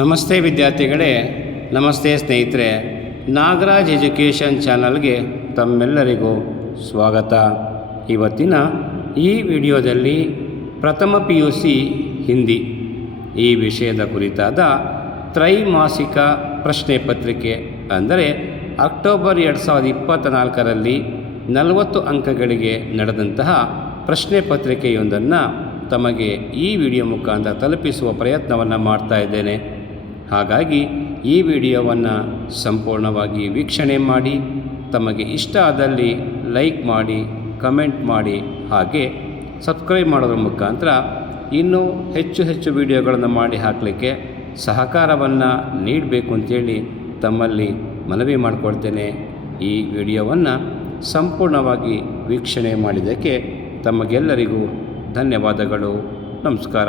ನಮಸ್ತೆ ವಿದ್ಯಾರ್ಥಿಗಳೇ, ನಮಸ್ತೆ ಸ್ನೇಹಿತರೆ. ನಾಗರಾಜ್ ಎಜುಕೇಷನ್ ಚಾನಲ್ಗೆ ತಮ್ಮೆಲ್ಲರಿಗೂ ಸ್ವಾಗತ. ಇವತ್ತಿನ ಈ ವಿಡಿಯೋದಲ್ಲಿ ಪ್ರಥಮ PUC ಹಿಂದಿ ಈ ವಿಷಯದ ಕುರಿತಾದ ತ್ರೈಮಾಸಿಕ ಪ್ರಶ್ನೆ ಪತ್ರಿಕೆ ಅಂದರೆ ಅಕ್ಟೋಬರ್ 2024ರಲ್ಲಿ 40 ಅಂಕಗಳಿಗೆ ನಡೆದಂತಹ ಪ್ರಶ್ನೆ ಪತ್ರಿಕೆಯೊಂದನ್ನು ತಮಗೆ ಈ ವಿಡಿಯೋ ಮುಖಾಂತರ ತಲುಪಿಸುವ ಪ್ರಯತ್ನವನ್ನು ಮಾಡ್ತಾ ಇದ್ದೇನೆ. ಹಾಗಾಗಿ ಈ ವಿಡಿಯೋವನ್ನು ಸಂಪೂರ್ಣವಾಗಿ ವೀಕ್ಷಣೆ ಮಾಡಿ, ತಮಗೆ ಇಷ್ಟ ಆದಲ್ಲಿ ಲೈಕ್ ಮಾಡಿ, ಕಮೆಂಟ್ ಮಾಡಿ, ಹಾಗೆ ಸಬ್ಸ್ಕ್ರೈಬ್ ಮಾಡೋದ್ರ ಮುಖಾಂತರ ಇನ್ನೂ ಹೆಚ್ಚು ವಿಡಿಯೋಗಳನ್ನು ಮಾಡಿ ಹಾಕಲಿಕ್ಕೆ ಸಹಕಾರವನ್ನು ನೀಡಬೇಕು ಅಂತೇಳಿ ತಮ್ಮಲ್ಲಿ ಮನವಿ ಮಾಡಿಕೊಡ್ತೇನೆ. ಈ ವಿಡಿಯೋವನ್ನು ಸಂಪೂರ್ಣವಾಗಿ ವೀಕ್ಷಣೆ ಮಾಡಿದ್ದಕ್ಕೆ ತಮಗೆಲ್ಲರಿಗೂ ಧನ್ಯವಾದಗಳು. ನಮಸ್ಕಾರ.